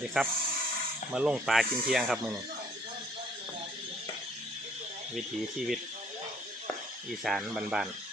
สดีครับ มาลงปลากินเที่ยงครับมือนี้วิถีชีวิต อีสานบ้านๆ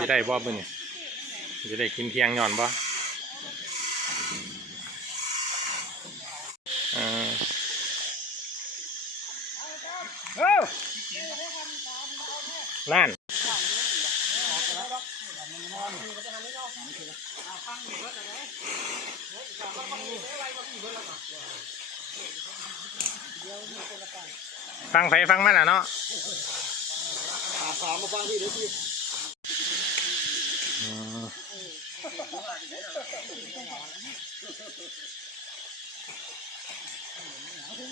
จะได้บ่มือนี้จะได้กินเที่ยงย่อนบ่เออ เอ้า นั่นฟังไผฟังมันอะเนาะถามมาฟังพี่เดี๋ยวพี่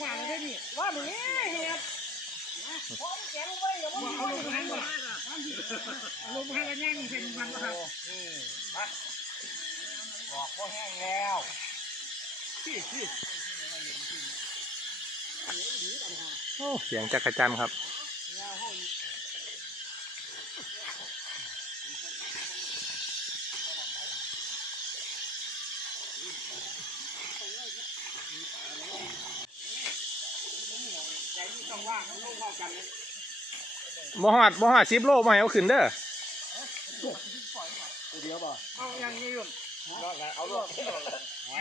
ว่าเลยได้ดิว่ามึงเฮ้ย ครับผมแกลงไปอย่าว่าเอาลงมาก่อนลงมาแล้วย่างเป็นมันครับอกว่าแห้งแล้วพี่พี่โอ้เสียงจักรจันครับ ต้องว่างลงเข้ากัน บ่ฮอดบ่ฮอดสิบโลบ่ให้เอาขึ้นเด้อเดียวบ่เอาย่างนี้ยุ่นเอาลงไว้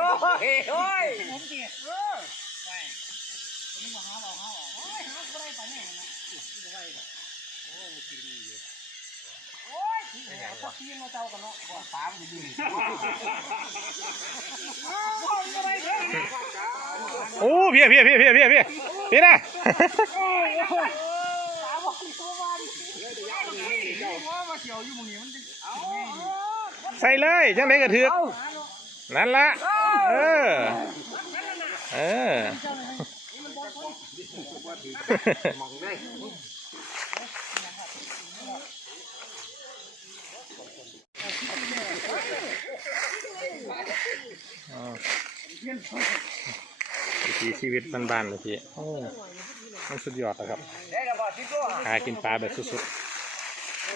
โอ้ยโอ้ยผมเกลียดเออไปผมมาหาเราหาเราโอ้ยหาบ่ได้ไปแน่นะโอ้ยกินดีอยู่ โอ้ยที่ไหนพวกพี่มาเจ้ากันเนาะบ่ตามดีโอ้ยอะไรเด้อโอ้เพี้ยเพี้ยเพี้ยเพี้ยเพี้ยเพี้ยเพี้ยนะโอ้ยตาบอกตัวมันเจ้าว่ามาเกี่ยวอยู่มึงนี่มันจะเอาใส่เลยจังไดก็ถือกนั่นละเออเออมองได้อ๋อ ถีชีวิตบ้านๆเลยพี่โอ้มันสุดยอดแล้วครับได้แล้วบ่สิโก้หากินปลาแบบสุดแห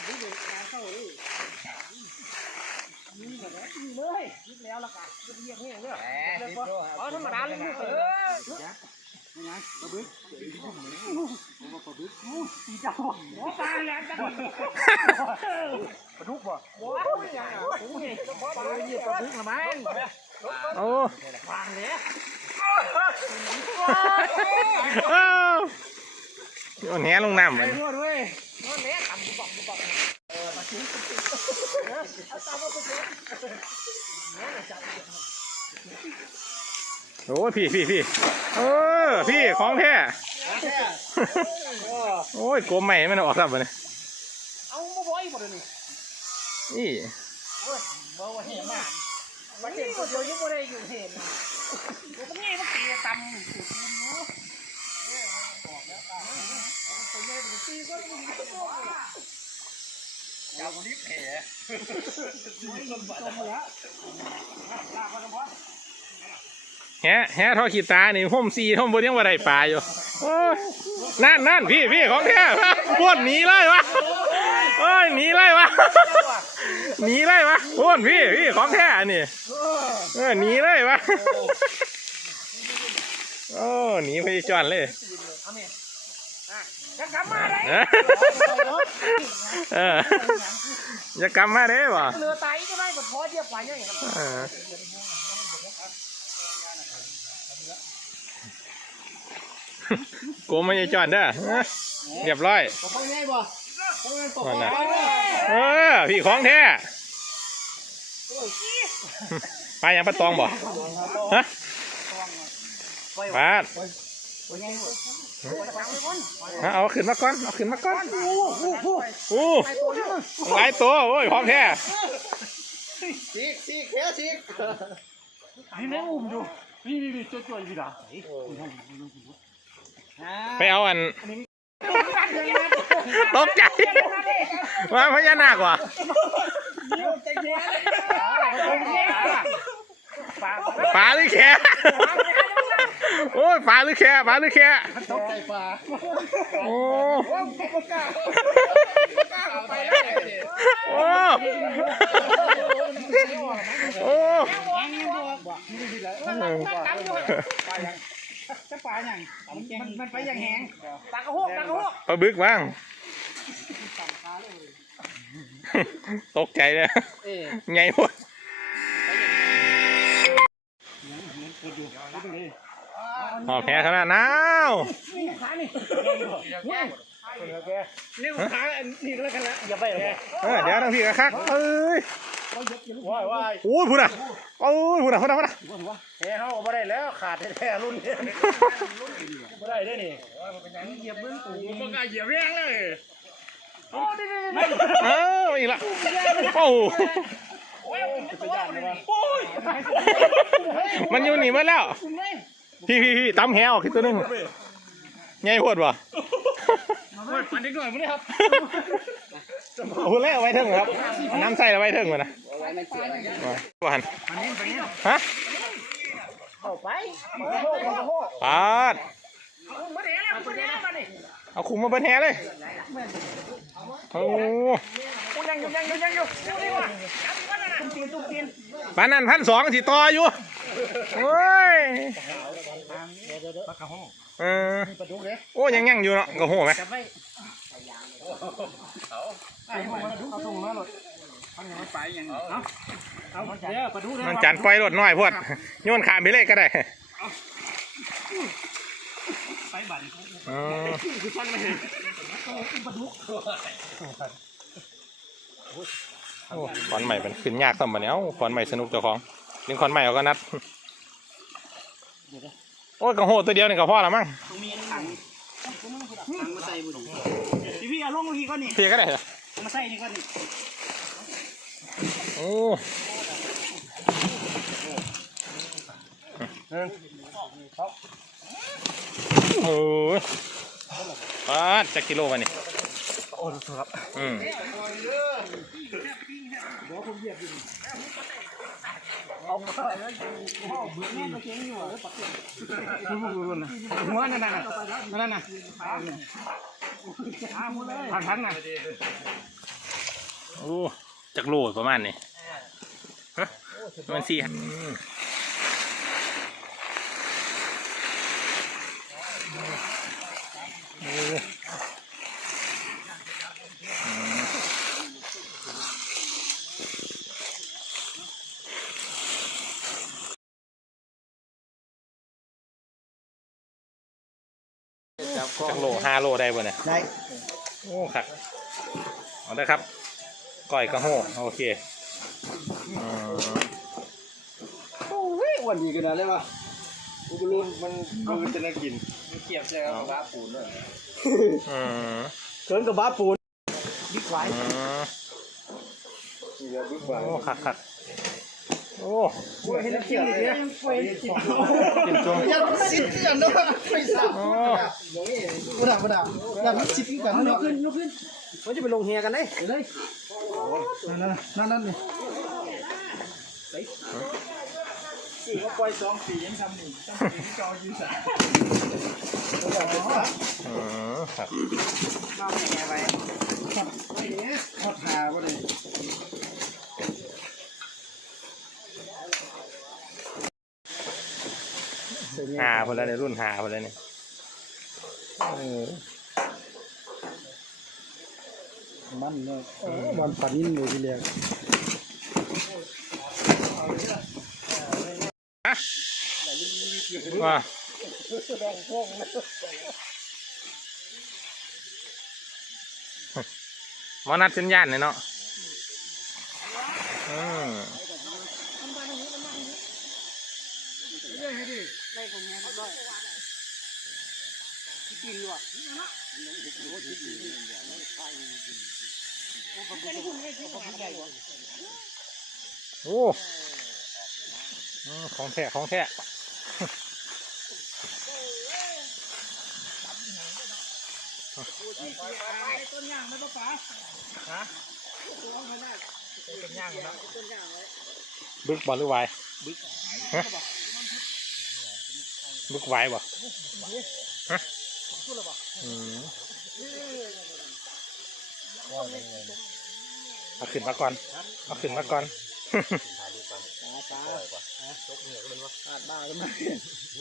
มสิโก้เอาธรรมดาเลยลูกเออไงปลาบึกปลาบึกตีเจ้าวปลาแล้วจังปลาดุกบ่โอ้ยยังโอ้ยปลาเนี่ยปลาบึกละมั้งโอ้วางเลย อ้าวโยนแหลงน้ำไปมันทั่วด้วยนอนเละต่ำกุบอกกุบอกเออมาชิ้นเอาตามมาไปเถอะโอ้ยพี่พี่พี่เออพี่ของแท้โอ้ยโกมใหม่มันออกครับวันนี้เอามาบ่อยหมดเลยนี่นี่โอ้ยบ่ว่าเห็นมากมันเห็นตัวเดียวยังบ่ได้อยู่เห็น ตัวนี้มันตีต่ำสุดมันเนาะตัวนี้มันตีก็มึงก็โดนยาวกว่านี้แผลจมแล้วลากมาทั้งพอ แฮะแฮะทอขีตานี่ห่มซีห่มบนยังว่าได้ปลาอยู่โอ้ยนั่นนั่นพี่พี่ของแท้พวนหนีเลยวะโอ้ยหนีเลยวะหนีเลยวะพวนพี่พี่ของแท้นี่เออหนีเลยวะโอ้หนีไปจอนเลยเอาเมียอะจะกลับมาได้เออเอออย่ากำมาเด้บ่เรือไตก็ได้ก็พอเยียบไปเนี่ย เออโกมไม่ใช่จอนเด้อเออเรียบร้อยตกไปไงบ่ตกไปตกนั่นไปน่ะเออพี่ของแท้ปลายังปลาตองบ่ฮะปลาดฮะเอาขึ้นมาก่อน เอาขึ้นมาก่อนโอ้หลายตัว โอ้ยของแท้ซีกซีกแค่ซีกนี่แม่อุ้มดูนี่นี่นี่จ่อยๆพี่ดา ไปเอาอันตกใจว่าพญานาคว่ะใจเย็นปลาปลาหรือแค่โอ้ยปลาหรือแค่ปลาหรือแค่ตกใจปลาโอ้ไม่กล้าไม่กล้าเอาไปแล้วโอ้โอ้จะ ปลาอย่างมันมันไปอย่างแหงปลากระโหกปลากระโหกปลาบึกบ้าง ตกใจเลยเออไงวะหอบแพ้ขนาดหนาวนี่ขานี่นี่ขานี่แล้วกันละอย่าไปเลยเออเดี๋ยวทั้งพี่กะคักเอ้ย ว้ายว้ายโอ้ยพูดอะโอ้ยพูดอะพูดอะพูดอะเฮ้ยเขาไม่ได้แล้วขาดแท้ๆรุ่นนี้ไม่ได้ด้วยนี่เหยียบมึงกูมึงก็เหยียบแรงเลยเอ้าอีกละโอ้ไปย่านเลยวะมันอยู่หนีมาแล้ว พี่พี่พี่ตำแหออกอีกตัวหนึงไงโหดวะ ปันนิดหน่อยมั้งครับโอ้โหแล้วไว้เถิงครับเอาน้ำใส่แล้วไว้เถิงมานะว่าหันนนี้ปันฮะเข้าไปปลากระโหกปลากระปาดมาเดี๋ยวแล้วมาเดี๋ยเอาคุมมาเบิ้ลแหเลยโอ้ยังอยู่ยังอยู่ยังอยู่นี่ว่ะตุ้มตีนตุ้มตีนปานนั้นพันสองสิต่ออยู่โอ้ย ปากระโหก เออปลาดุกเลยโอ้ยังยังอยู่เนาะก็โหไหมจับไว้ไอ้พวกมันเอาตรงนั้นหรอเอาอย่างไปอย่างเอาเอาเดี๋ยวปลาดุกเลยมันจันปล่อยรถน้อยพวดโยนขามไปเลยก็ได้ไปบั่นอ๋อคือฟังเลยปลาดุกโอ้ขอนใหม่เป็นขึ้นยากสมบัติเนี้ยขอนใหม่สนุกเจ้าของดึงขอนใหม่เอาก็นัด โอ้ยกระโหตัวเดียวนี่ก็พอละมั้งตรงมีถังถังมาใส่บุหรี่พี่พี่เอาลงทีก่อนนี่เพียก็ได้เหรอมาใส่นี่ก่อนนี่โอ้โอ้ยปาดจักกิโลวะนี่โอ้ถูกครับอืม เหยียบอยู่เอาไปแล้วบึ้งแม่มาเก่งอยู่เลยปักคุณคุณคุณนะหัวนั่นน่ะนั่นน่ะทางทั้งน่ะโอ้จักโลประมาณนี้มันสี่ จักโลห้าโลได้ป่ะเนี่ยได้โอ้ครับเอาได้ครับก้อยกระโหโอเคอืมโอ้ยวันนี้กันนะเลยวะอุบลุนมันมันจะน่ากินเกียบใช่ครับบ้าปูนด้วยอืมเกินกับบ้าปูนบิ๊กไวอืมนี่บิ๊กไว โอ้คักคักโอ้ โอ้ยเห็นน้ำจิ้มดิเนี่ยไฟกินกินจุ่มยังซิดกันเนาะไม่ทราบโอ้กูด่ากูด่าด่ามันซิดกันเนาะขึ้นลุกขึ้นมันจะไปลงเฮียกันได้เลยนั่นนั่นนั่นนี่สี่ก็ปล่อยสองปียังทำหนึ่งทำสี่ที่จอยืนสายอืมครับข้าวแง่ไปข้าวทาบ่ได้ หาคนละในรุ่นหาคนละนี่เออมันเนาะมันปานินเลยทีเดียวว่าหมอนัดสัญญาณเนี่ยเนาะ โอ้ของแท้ของแท้ต้นย่างไม่ต้องป๋าฮะต้นย่างนะต้นย่างไว้บึกบอลหรือวายฮะบึกไวายบ่ฮะอืม เอาขึ้นมาก่อนเอาขึ้นมาก่อนป๋าป๋าจกเหนือกันวะขาดบ้าแล้วมั้ยป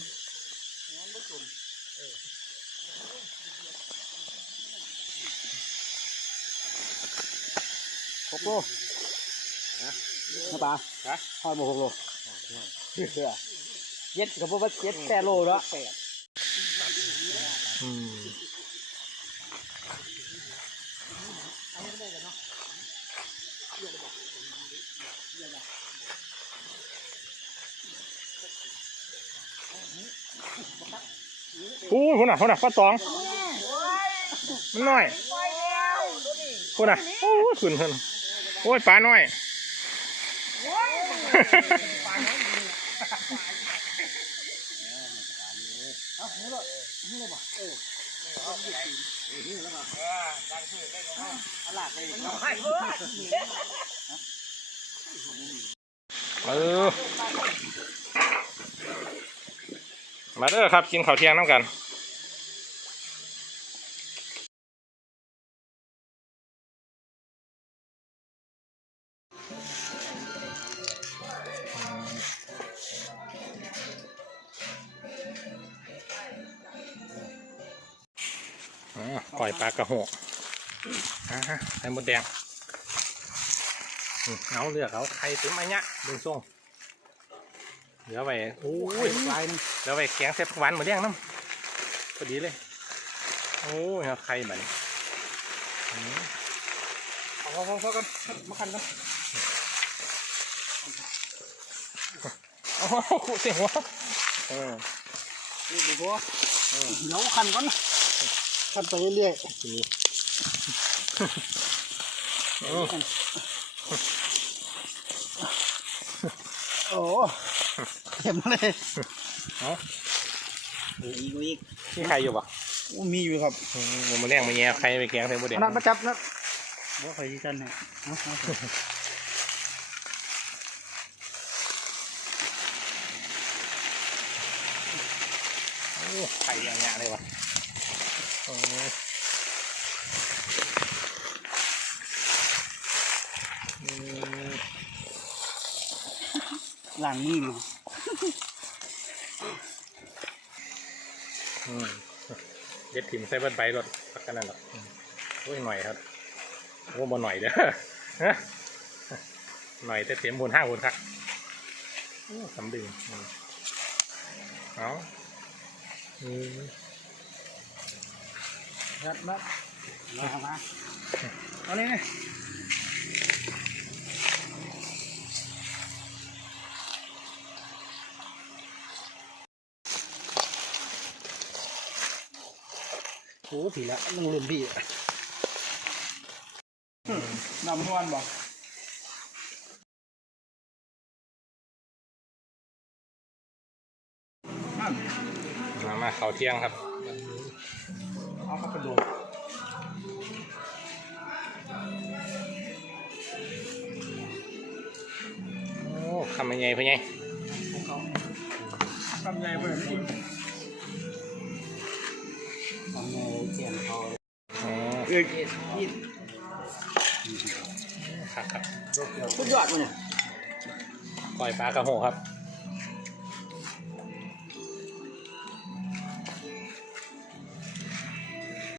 หกโลนะป๋าฮะทอดมาหกโลเสือเย็ดกับพวกว่าเย็ดแปดโลแล้วแปดอืมอู้ยพุ่นน่ะพุ่นน่ะปลาตองมันน้อยพุ่นน่ะโอ้ยขึ้นขึ้น โอ้ยปลาน้อยเออมาเด้อครับกินข้าวเที่ยงน้ำกัน ดแดงอืมเอาเลือกเอาไข่เต็มอันเนี้ยดึงส่งเหลือไว้โอ้ยลายนึงเหลือไว้แกงเสร็จหวานหมดแดงน้ำพอดีเลย โอ้ยเอาไข่แบบนี้อืมเอาพอพอกันมาคันกันเอาขู่เสียหัวเออนี่ดูพวเดี๋ยวคันก่อนคันไปเรื่อยทีนี้เออ โอ้เต็มเลยเอาอีกอีกมีไข่อยู่ปะมีอยู่ครับอืมหมดแดงมาแย่ไข่ไปแกงใส่หมดแดงนัดมาจับนัดบ่ค่อยดีกันฮะโอ้ไข่อย่างเงี้ยเลยวะโอ้อืม หลังนี่อยู่อืมเด็ดถิ่มใส่เบิดใบรถพักกันนั่นหรอกอืมโอ้ยหน่อยครับโอ้บ่หน่อยเด้อฮะหน่อยแต่เต็มบนห้างบนคักโอ้สำดึงอืมเอาอืมนัดนัดเอามาเอาเลย โอ้ผีละลงลืมพี่นำนวลบอกมามาเขาวเที่ยงครับ เอาเข้าไปดูโอ้คำยังไงพ่อไงทำไงเพื่อน เออยินครับครับสุดยอดเลยเนี่ยขปล่อยปลากระโหครับ